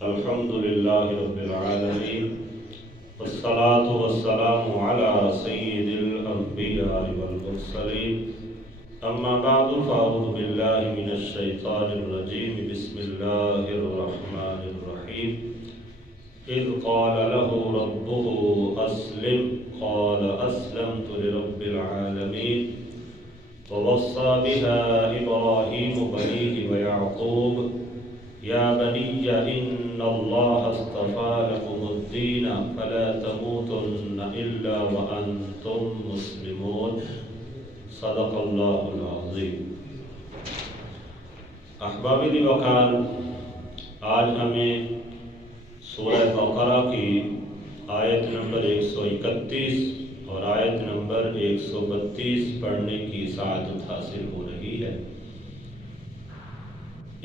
الحمد لله رب العالمين والصلاة والسلام على سيد الأنبياء والمرسلين أما بعد فأعوذ بالله من الشيطان الرجيم بسم الله الرحمن الرحيم إذ قال له ربه أسلم قال أسلمت لرب العالمين ووصى بها إبراهيم بنيه ويعقوب يا بني إن الله اصطفى لكم الدين فلا تموتن إلا وأنتم مسلمون صدق الله العظيم۔ احباب دی وقار، آج ہمیں سورہ بقرہ کی آیت نمبر 131 اور آیت نمبر 132 پڑھنے کی سعادت حاصل ہو رہی ہے۔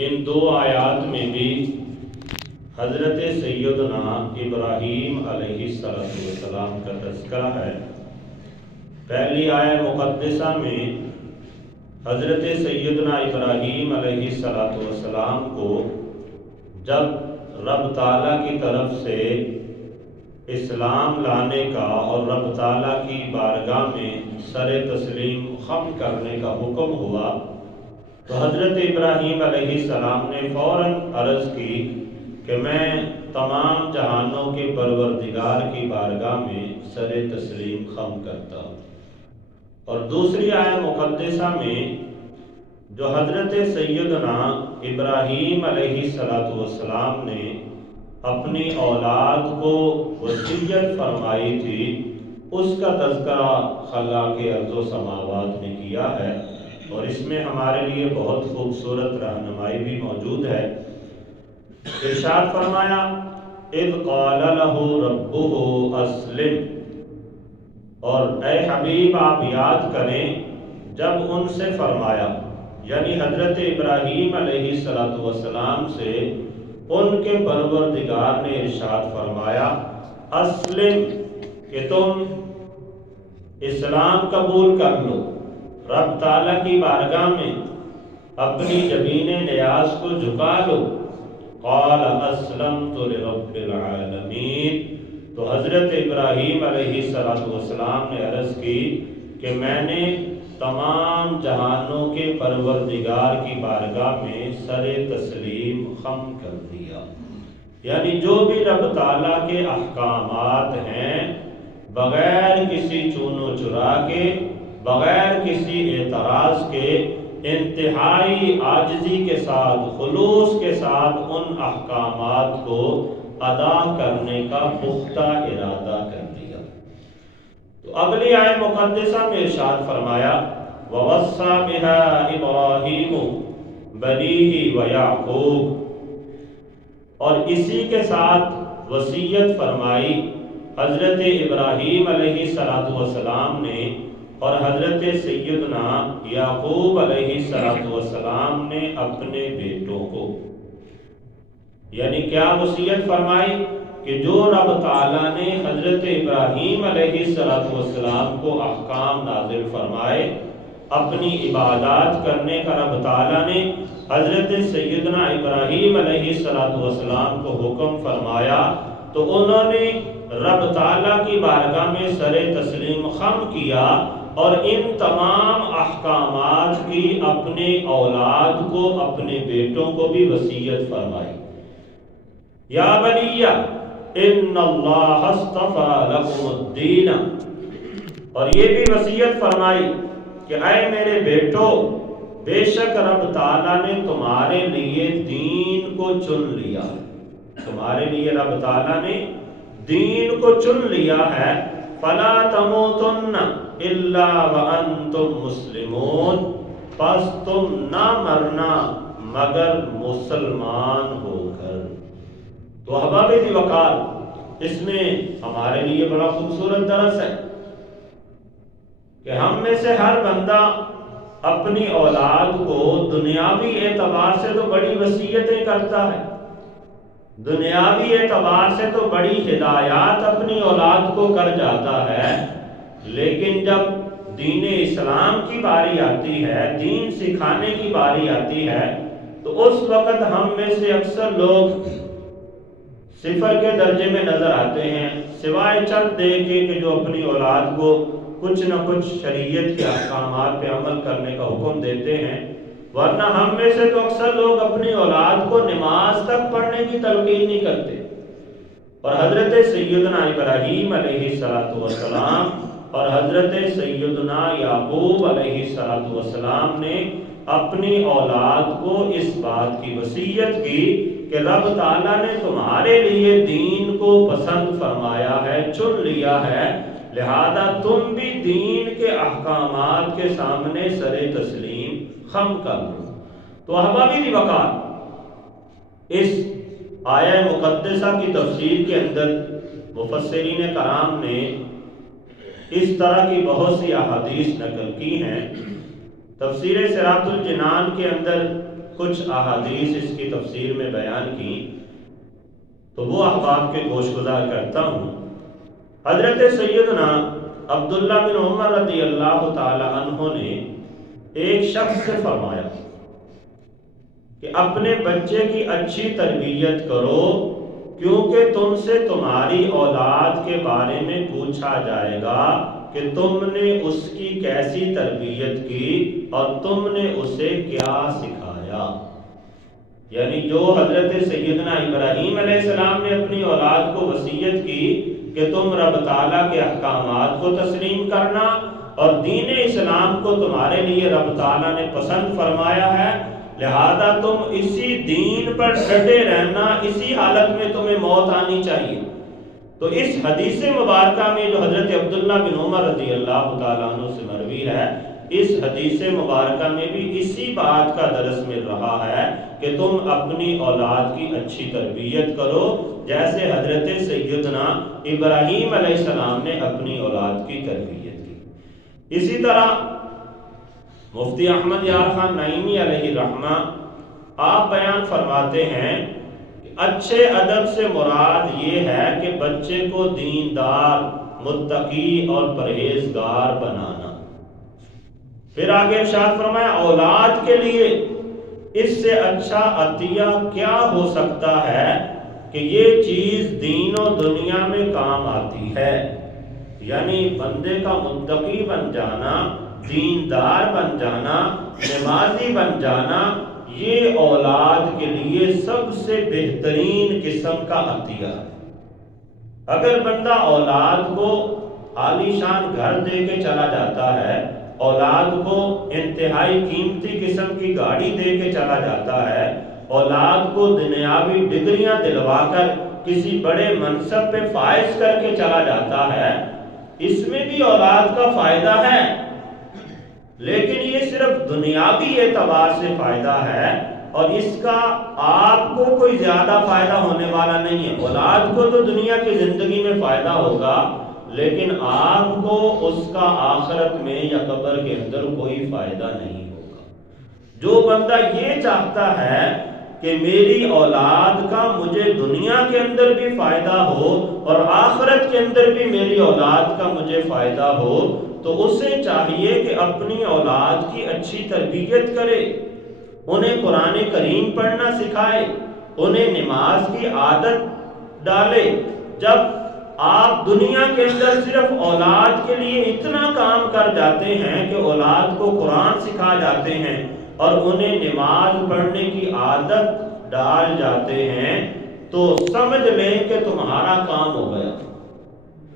ان دو آیات میں بھی حضرت سیدنا ابراہیم علیہ السلام کا تذکرہ ہے۔ پہلی آیت مقدسہ میں حضرت سیدنا ابراہیم علیہ السلام کو جب رب تعالیٰ کی طرف سے اسلام لانے کا اور رب تعالیٰ کی بارگاہ میں سر تسلیم خم کرنے کا حکم ہوا تو حضرت ابراہیم علیہ السلام نے فوراً عرض کی کہ میں تمام جہانوں کے پروردگار کی بارگاہ میں سر تسلیم خم کرتا ہوں۔ اور دوسری آیت مقدسہ میں جو حضرت سیدنا ابراہیم علیہ السلام نے اپنی اولاد کو وصیت فرمائی تھی، اس کا تذکرہ خلاق ارض و سماوات نے کیا ہے، اور اس میں ہمارے لیے بہت خوبصورت رہنمائی بھی موجود ہے۔ ارشاد فرمایا اذ قال له ربه اسلم، اور اے حبیب آپ یاد کریں جب ان سے فرمایا، یعنی حضرت ابراہیم علیہ السلام سے ان کے پروردگار نے ارشاد فرمایا اسلم، کہ تم اسلام قبول کر لو، رب تعالیٰ کی بارگاہ میں اپنی جبین نیاز کو جھکا لو۔ قال اسلمت لرب العالمین، تو حضرت ابراہیم علیہ السلام نے عرض کی کہ میں نے تمام جہانوں کے پروردگار کی بارگاہ میں سر تسلیم خم کر دیا، یعنی جو بھی رب تعالیٰ کے احکامات ہیں بغیر کسی چون و چرا کے، بغیر کسی اعتراض کے، انتہائی عاجزی کے ساتھ، خلوص کے ساتھ ان احکامات کو ادا کرنے کا پختہ ارادہ کر دیا۔ تو اگلی آیت مقدسہ میں ارشاد فرمایا وَوَصَّى بِهَا إِبْرَاهِيمُ بَنِيهِ وَيَعْقُوبُ، اور اسی کے ساتھ وصیت فرمائی حضرت ابراہیم علیہ السلام نے اور حضرت سیدنا یعقوب علیہ السلام نے اپنے بیٹوں کو، یعنی کیا وصیت فرمائی کہ جو رب تعالیٰ نے حضرت ابراہیم علیہ السلام کو احکام نازل فرمائے، اپنی عبادات کرنے کا رب تعالیٰ نے حضرت سیدنا ابراہیم علیہ السلام کو حکم فرمایا، تو انہوں نے رب تعالیٰ کی بارگاہ میں سر تسلیم خم کیا اور ان تمام احکامات کی اپنے اولاد کو، اپنے بیٹوں کو بھی وصیت فرمائی۔ یا بنی ان اللہ اصطفى لکم الدین، اور یہ بھی وصیت فرمائی کہ اے میرے بیٹو، بے شک رب تعالیٰ نے تمہارے لیے دین کو چن لیا، تمہارے لیے رب تعالیٰ نے دین کو چن لیا ہے۔ فلا تموتن الا وانتم مسلمون، پس تم نہ مرنا مگر مسلمان ہو کر۔ تو احباب دی وقار، اس میں ہمارے لیے بڑا خوبصورت درس ہے کہ ہم میں سے ہر بندہ اپنی اولاد کو دنیاوی اعتبار سے تو بڑی وصیتیں کرتا ہے، دنیاوی اعتبار سے تو بڑی ہدایات اپنی اولاد کو کر جاتا ہے، لیکن جب دین اسلام کی باری آتی ہے، دین سکھانے کی باری آتی ہے، تو اس وقت ہم میں سے اکثر لوگ صفر کے درجے میں نظر آتے ہیں، سوائے چند دیکھے کہ جو اپنی اولاد کو کچھ نہ کچھ شریعت کے احکامات پہ عمل کرنے کا حکم دیتے ہیں، ورنہ ہم میں سے تو اکثر لوگ اپنی اولاد کو نماز تک پڑھنے کی تلقین نہیں کرتے۔ اور حضرت سیدنا ابراہیم علیہ السلام اور حضرت سیدنا یعقوب علیہ السلام نے اپنی اولاد کو اس بات کی وصیت کی کہ رب تعالیٰ نے تمہارے لیے دین کو پسند فرمایا ہے، چن لیا ہے، لہذا تم بھی دین کے احکامات کے سامنے سر تسلیم خم کر لو۔ تو احبابی دی وقار، اس آیہ مقدسہ کی تفسیر کے اندر مفسرین کرام نے اس طرح کی بہت سی احادیث نقل کی ہیں۔ تفسیر صراط الجنان کے اندر کچھ احادیث اس کی تفسیر میں بیان کی، تو وہ احباب کے گوش گزار کرتا ہوں۔ حضرت سیدنا عبداللہ بن عمر رضی اللہ تعالی عنہ نے ایک شخص سے فرمایا کہ اپنے بچے کی اچھی تربیت کرو، کیونکہ تم سے تمہاری اولاد کے بارے میں پوچھا جائے گا کہ تم نے اس کی کیسی تربیت کی اور تم نے اسے کیا سکھایا۔ یعنی جو حضرت سیدنا ابراہیم علیہ السلام نے اپنی اولاد کو وصیت کی کہ تم رب تعالیٰ کے احکامات کو تسلیم کرنا اور دین اسلام کو تمہارے لیے رب تعالیٰ نے پسند فرمایا ہے، لہذا تم اسی دین پر ڈٹے رہنا، اسی حالت میں تمہیں موت آنی چاہیے۔ تو اس حدیث مبارکہ میں جو حضرت عبداللہ بن عمر رضی اللہ تعالیٰ عنہ سے مروی ہے، اس حدیث مبارکہ میں بھی اسی بات کا درس مل رہا ہے کہ تم اپنی اولاد کی اچھی تربیت کرو، جیسے حضرت سیدنا ابراہیم علیہ السلام نے اپنی اولاد کی تربیت کی۔ اسی طرح مفتی احمد یار خان نعیمی علیہ رحمہ آپ بیان فرماتے ہیں کہ اچھے ادب سے مراد یہ ہے کہ بچے کو دیندار، متقی اور پرہیزگار بنانا۔ پھر آگے ارشاد فرمایا اولاد کے لیے اس سے اچھا عطیہ کیا ہو سکتا ہے کہ یہ چیز دین و دنیا میں کام آتی ہے۔ یعنی بندے کا متقی بن جانا، دیندار بن جانا، نمازی بن جانا، یہ اولاد کے لیے سب سے بہترین قسم کا عطیہ ہے۔ اگر بندہ اولاد کو عالی شان گھر دے کے چلا جاتا ہے، اولاد کو انتہائی قیمتی قسم کی گاڑی دے کے چلا جاتا ہے، اولاد کو دنیاوی ڈگریاں دلوا کر کسی بڑے منصب پہ فائز کر کے چلا جاتا ہے، اس میں بھی اولاد کا فائدہ ہے، لیکن یہ صرف دنیاوی اعتبار سے فائدہ ہے اور اس کا آپ کو کوئی زیادہ فائدہ ہونے والا نہیں ہے۔ اولاد کو تو دنیا کی زندگی میں فائدہ ہوگا، لیکن آپ کو اس کا آخرت میں یا قبر کے اندر کوئی فائدہ نہیں ہوگا۔ جو بندہ یہ چاہتا ہے کہ میری اولاد کا مجھے دنیا کے اندر بھی فائدہ ہو اور آخرت کے اندر بھی میری اولاد کا مجھے فائدہ ہو، تو اسے چاہیے کہ اپنی اولاد کی اچھی تربیت کرے، انہیں قرآن کریم پڑھنا سکھائے، انہیں نماز کی عادت ڈالے۔ جب آپ دنیا کے اندر صرف اولاد کے لیے اتنا کام کر جاتے ہیں کہ اولاد کو قرآن سکھا جاتے ہیں اور انہیں نماز پڑھنے کی عادت ڈال جاتے ہیں، تو سمجھ لیں کہ تمہارا کام ہو گیا۔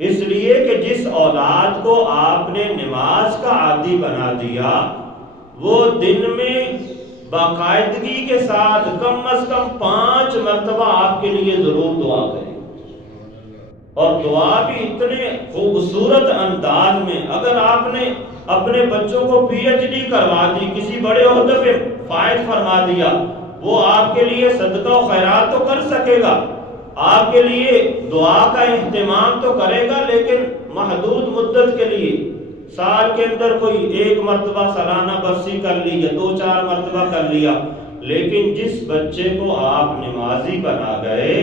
اس لیے کہ جس اولاد کو آپ نے نماز کا عادی بنا دیا، وہ دن میں باقاعدگی کے ساتھ کم از کم 5 مرتبہ آپ کے لیے ضرور دعا کرے، اور دعا بھی اتنے خوبصورت انداز میں۔ اگر آپ نے اپنے بچوں کو PhD کروا دی، کسی بڑے عہدے پہ فائز فرما دیا، وہ آپ کے لیے صدقہ و خیرات تو کر سکے گا، آپ کے لیے دعا کا اہتمام تو کرے گا، لیکن محدود مدت کے لیے، سال کے اندر کوئی 1 مرتبہ سالانہ برسی کر لی یا 2-4 مرتبہ کر لیا۔ لیکن جس بچے کو آپ نمازی بنا گئے،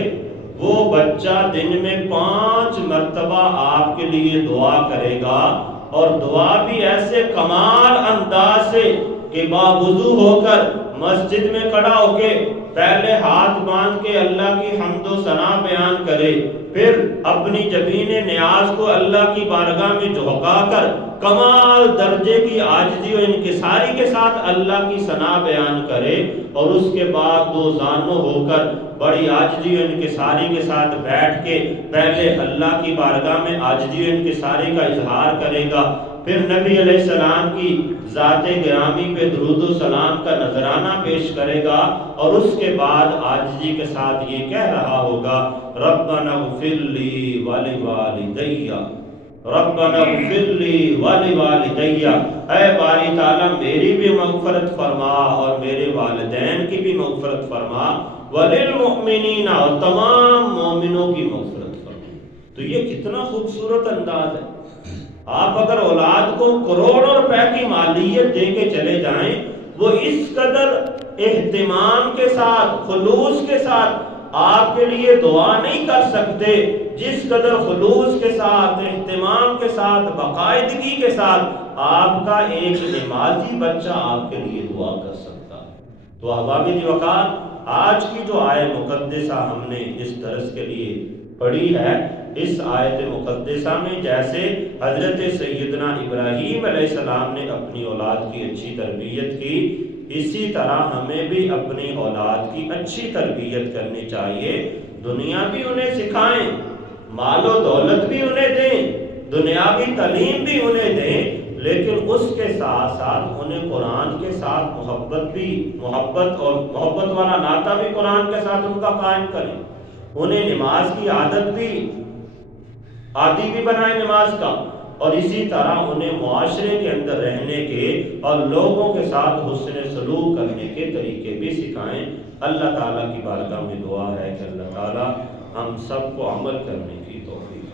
وہ بچہ دن میں 5 مرتبہ آپ کے لیے دعا کرے گا، اور دعا بھی ایسے کمال انداز سے کہ باوضو ہو کر مسجد میں کھڑا ہو کے پہلے ہاتھ باندھ کے اللہ کی حمد و ثنا بیان کرے، پھر اپنی جبین نیاز کو اللہ کی بارگاہ میں جھکا کر کمال درجے کی عاجزی و انکساری کے ساتھ اللہ کی ثنا بیان کرے، اور اس کے بعد دو زانوں ہو کر بڑی عاجزی و انکساری کے ساتھ بیٹھ کے پہلے اللہ کی بارگاہ میں عاجزی و انکساری کا اظہار کرے گا، پھر نبی علیہ السلام کی ذات گرامی پہ درود و سلام کا نذرانہ پیش کرے گا، اور اس کے بعد عاجزی کے ساتھ یہ کہہ رہا ہوگا ربنا اغفر لی ولوالدی، ربنا اغفر لی ولوالدی، اے باری تعالیٰ میری بھی مغفرت فرما اور میرے والدین کی بھی مغفرت فرما، وللمؤمنین، اور تمام مومنوں کی مغفرت فرما۔ تو یہ کتنا خوبصورت انداز ہے۔ آپ اگر اولاد کو کروڑوں روپے کی مالیت دے کے چلے جائیں، وہ اس قدر اہتمام کے ساتھ، خلوص کے ساتھ آپ کے لیے دعا نہیں کر سکتے جس قدر خلوص کے ساتھ، اہتمام کے ساتھ، باقاعدگی کے ساتھ آپ کا ایک نمازی بچہ آپ کے لیے دعا کر سکتا ہے۔ تو احباب وقار، آج کی جو آیت مقدسہ ہم نے اس درس کے لیے پڑھی ہے، اس آیت مقدسہ میں جیسے حضرت سیدنا ابراہیم علیہ السلام نے اپنی اولاد کی اچھی تربیت کی، اسی طرح ہمیں بھی اپنی اولاد کی اچھی تربیت کرنی چاہیے۔ دنیا بھی انہیں سکھائیں، مال و دولت بھی انہیں دیں، دنیاوی تعلیم بھی انہیں دیں، لیکن اس کے ساتھ ساتھ انہیں قرآن کے ساتھ محبت والا ناطہ بھی قرآن کے ساتھ ان کا قائم کریں، انہیں نماز کی عادت بھی عادی بھی بنائیں نماز کا، اور اسی طرح انہیں معاشرے کے اندر رہنے کے اور لوگوں کے ساتھ حسن سلوک کرنے کے طریقے بھی سکھائیں۔ اللہ تعالیٰ کی بارگاہ میں دعا ہے کہ اللہ تعالیٰ ہم سب کو عمل کرنے کی توفیق